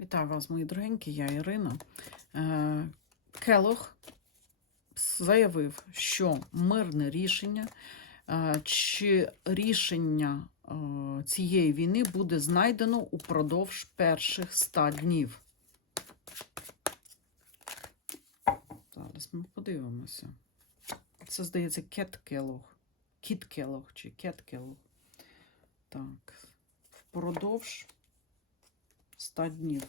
Вітаю вас, мої дорогенькі, я Ірина. Е, Келох заявив, що мирне рішення е, чи рішення е, цієї війни буде знайдено упродовж перших 100 днів. Зараз ми подивимося. Це, здається, Кет Келох. Кіт Келох чи Кет Келох. Так, впродовж 100 днів.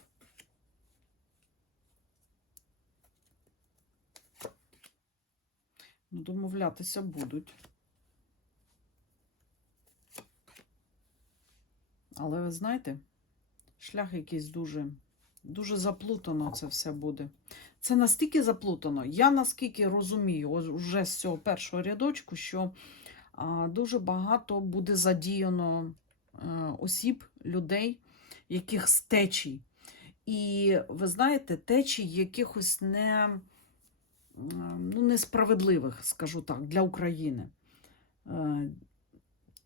Ну, домовлятися будуть. Але ви знаєте, шлях якийсь дуже, дуже заплутано це все буде. Це настільки заплутано, я наскільки розумію, вже з цього першого рядочку, що а, дуже багато буде задіяно е, осіб, людей, яких з течій. І ви знаєте, течій якихось не, е, ну, несправедливих, скажу так, для України. Е,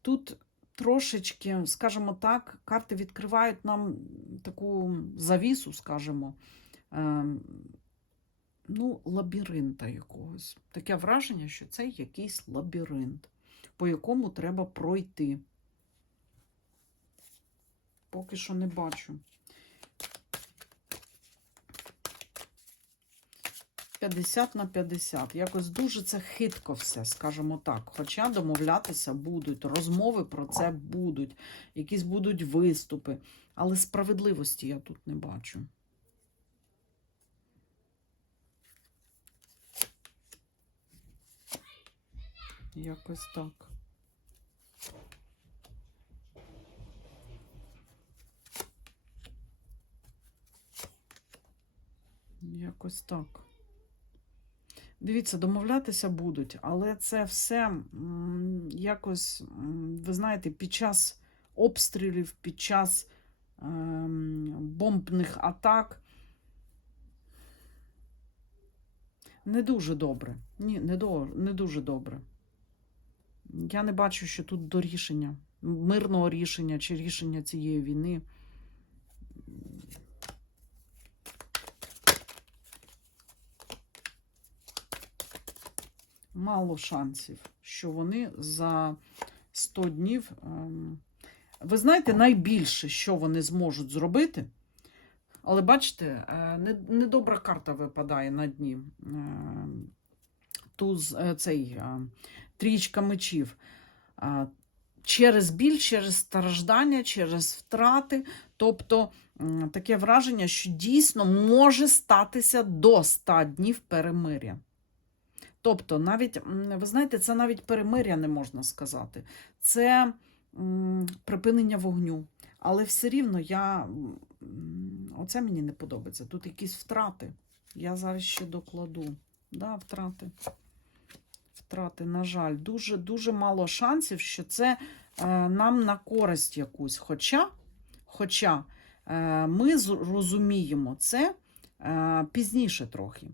Тут трошечки, скажімо так, карти відкривають нам таку завісу, скажімо, е, ну, лабіринта якогось. Таке враження, що це якийсь лабіринт, по якому треба пройти. Поки що не бачу. 50 на 50. Якось дуже це хитко все, скажімо так. Хоча домовлятися будуть, розмови про це будуть, якісь будуть виступи. Але справедливості я тут не бачу. Якось так. Якось так. Дивіться, домовлятися будуть, але це все якось, ви знаєте, під час обстрілів, під час ем, бомбних атак. Не дуже добре. Ні, не, до, не дуже добре. Я не бачу, що тут до рішення, мирного рішення чи рішення цієї війни. Мало шансів, що вони за 100 днів. ем, Ви знаєте, найбільше, що вони зможуть зробити, але бачите, е, недобра карта випадає на дні. Ем, Туз е, цей е, трічка мечів. Через біль, через страждання, через втрати. Тобто таке враження, що дійсно може статися до 100 днів перемиря. Тобто, навіть, ви знаєте, це навіть перемиря не можна сказати. Це припинення вогню. Але все рівно я. Оце мені не подобається. Тут якісь втрати. Я зараз ще докладу. Да, втрати. Втрати, на жаль, дуже дуже мало шансів, що це е, нам на користь якусь. Хоча, хоча е, ми розуміємо це е, пізніше трохи.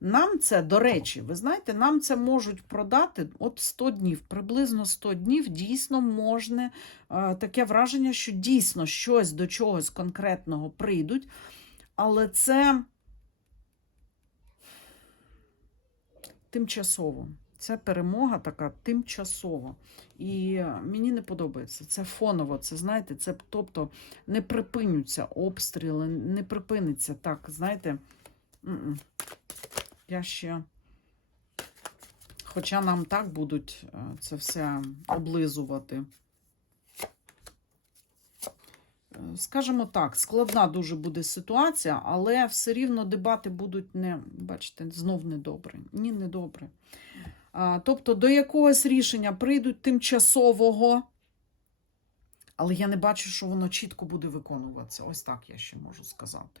Нам це, до речі, ви знаєте, нам це можуть продати от 100 днів, приблизно 100 днів дійсно можна е, таке враження, що дійсно щось до чогось конкретного прийдуть, але це тимчасово. Це перемога така тимчасова. І мені не подобається. Це фоново. Це знаєте, це тобто не припиняться обстріли, не припиниться так, знаєте. Я ще. Хоча нам так будуть е, це все облизувати. Е, Скажімо так, складна дуже буде ситуація, але все рівно дебати будуть не, бачите, знов недобре. Ні, недобре. А, тобто до якогось рішення прийдуть тимчасового, але я не бачу, що воно чітко буде виконуватися. Ось так я ще можу сказати.